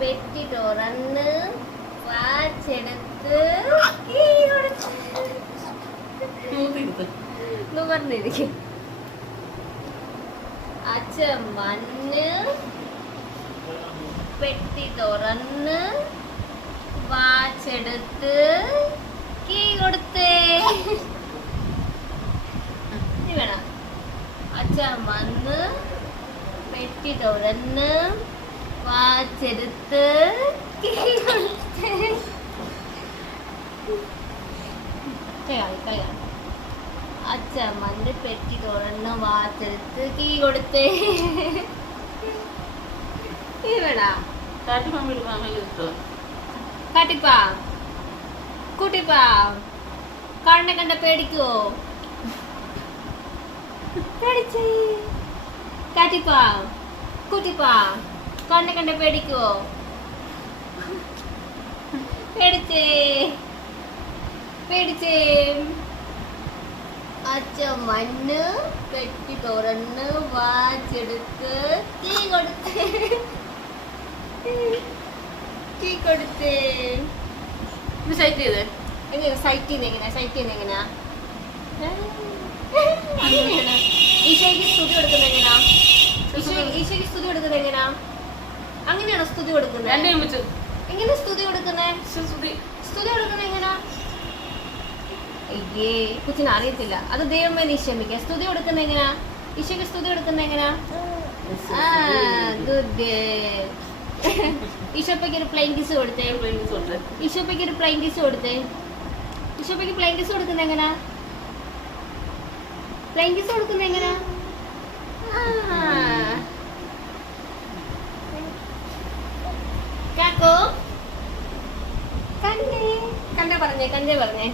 Petty തുറന്ന് വാച്ചെടുത്ത് പറഞ്ഞിരിക്കും. അച്ഛൻ വന്ന് പെട്ടി തുറന്ന് വാച്ചെടുത്ത് കീ കൊടുത്തേ. വേണം. അച്ഛൻ വന്ന് പെട്ടി തുറന്ന് വാച്ചെടുത്ത് കീ കൊടുത്തേ. അച്ഛൻ വന്ന് പെട്ടി തുറന്ന് വാച്ചെടുത്ത് കീ കൊടുത്തേ. ഇത് വേണോ? കാട്ടിപ്പാ കൂട്ടിപ്പാ കണ്ണെ കണ്ട പേടിക്കുവോ? പേടിച്ചേ. കാട്ടിപ്പാ കൂട്ടിപ്പാ കണ്ണെ കണ്ട പേടിക്കുവോ? പേടിച്ചേ പേടിച്ചേ. അച്ഛൻ മണ്ണ് പെട്ടി തുറന്ന് വാച്ചെടുത്ത് തീ കൊടുത്തേ. തീ കൊടുത്തേ. സൈറ്റ് ചെയ്തേ. എങ്ങനെ സൈറ്റ് ചെയ്യുന്ന എങ്ങനെയാ? ഈശോയ്ക്ക് സ്തുതി കൊടുക്കുന്ന എങ്ങനെയാ? ഈശോയ്ക്ക് സ്തുതി കൊടുക്കുന്ന എങ്ങനെയാ? അങ്ങനെയാണോ സ്തുതി കൊടുക്കുന്നത്? എങ്ങനെ സ്തുതി കൊടുക്കുന്നത്? സ്തുതി കൊടുക്കുന്നത് എങ്ങനെയാ? അയ്യേ കൊച്ചിന് അറിയത്തില്ല. അത് ദൈവമേ നീ ക്ഷമിക്കുക. സ്തുതി കൊടുക്കുന്ന എങ്ങനെയാ? ഈശോയ്ക്ക് സ്തുതി കൊടുക്കുന്ന എങ്ങനെയാ? ഗുഡ്. ഈശോപ്പയ്ക്ക് ഒരു പ്ലെയിൻ കിസ് കൊടുത്തേ. ഈശോപ്പയ്ക്ക് ഒരു പ്ലെയിൻ കിസ് കൊടുത്തേ. ഈശോപ്പയ്ക്ക് പ്ലെയിൻ കിസ് കൊടുക്കുന്ന എങ്ങനെയാ? പ്ലെയിൻ കിസ് കൊടുക്കുന്ന എങ്ങനെയാ? കാക്കോ കണ്ടേ പറഞ്ഞേ.